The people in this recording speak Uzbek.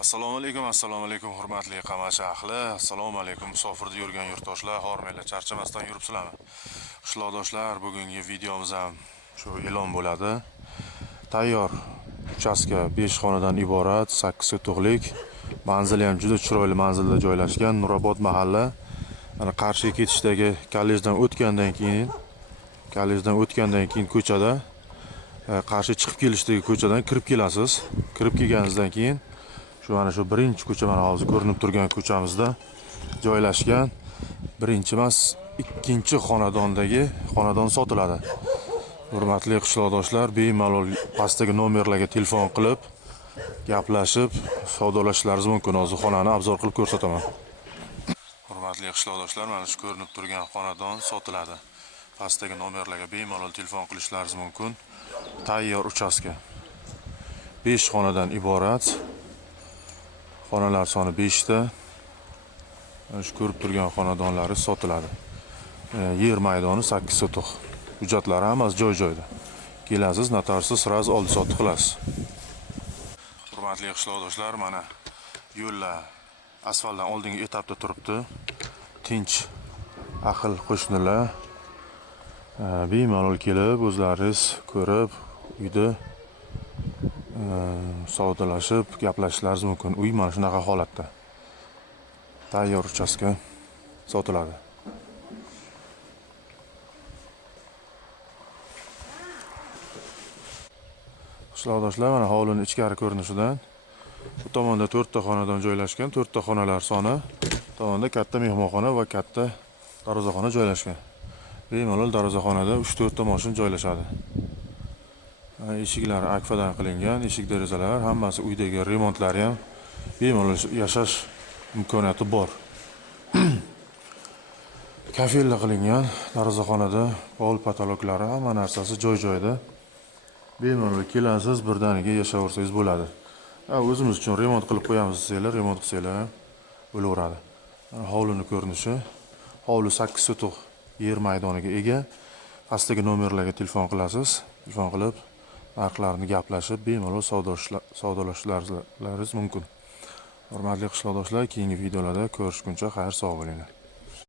Assalomu alaykum hurmatli Qamashi ahli. Assalomu alaykum musofirda yurgan yurtdoshlar, hormanglar, charchamasdan yuribsizlarmi? Qishloqdoshlar, bugungi videomiz ham shu e'lon bo'ladi. Tayyor uchastka 5 xonadan iborat, 8 yutuqlik, manzili ham juda chiroyli manzilda joylashgan, Nurobod mahalla. Ana Qarshiga ketishdagi kollejdan o'tgandan keyin ko'chada Qarshi chiqib kelishdagi ko'chadan kirib kelasiz. Kirib kelganingizdan keyin mana shu birinchi ko'cha, mana hozir ko'rinib turgan ko'chamizda joylashgan. Birinchi emas, ikkinchi xonadon sotiladi. Hurmatli qishloqdoshlar, bemalol pastdagi nomerlarga telefon qilib, gaplashib, savdolashishlaringiz mumkin. Hozir xonani obzor qilib ko'rsataman. Hurmatli qishloqdoshlar, mana shu ko'rinib turgan xonadon sotiladi. Pastdagi nomerlarga bemalol telefon qilishlaringiz mumkin. Tayyor uchastka. 5 xonadan iborat. Xonalar soni 5 ta. Shu ko'rib turgan xonadonlari sotiladi. Yer maydoni 8 sotuq. Hujjatlari hammasi joy-joyda. Kelasiz, notariusiz sraz oldi sotib qilasiz. Hurmatli qishloqdoshlar, mana yo'llar asfaltdan oldingi etapda turibdi. Tinch ahil qo'shnilar bemalol kelib, o'zlaringiz ko'rib, uyda savdolashib, gaplashishlaringiz mumkin. Uy mana shunaqa holatda. Tayyor uchastka sotiladi. Qishloqdoshlar, mana hovlining ichkari ko'rinishidan bu tomonda 4 ta xonadon joylashgan. 4 ta xonalar soni, tomonda katta mehmonxona va katta darvozaxona joylashgan. Bemalol darvozaxonada 3-4 ta mashina joylashadi. Eshiklari akfadan qilingan, eshik derazalar hammasi, uydagi remontlari ham bemalol yashash imkoniyati bor. Kafellar qilingan, darvozaxonada pol patoloklari hamma narsasi joy-joyida. Bemalol kelasiz, birdaniga yashaversangiz bo'ladi. O'zimiz uchun remont qilib qo'yamiz desanglar, remont qilsanglar ham bo'laveradi. Hovlining ko'rinishi, hovli 8 sotuq yer maydoniga ega. Pastdagi nomerlarga telefon qilasiz, telefon qilib narxlarni gaplashib, bemalol savdolashishlaringiz mumkin. Hurmatli qishloqdoshlar, keyingi videolarda ko'rishguncha xayr, sog' bo'linglar.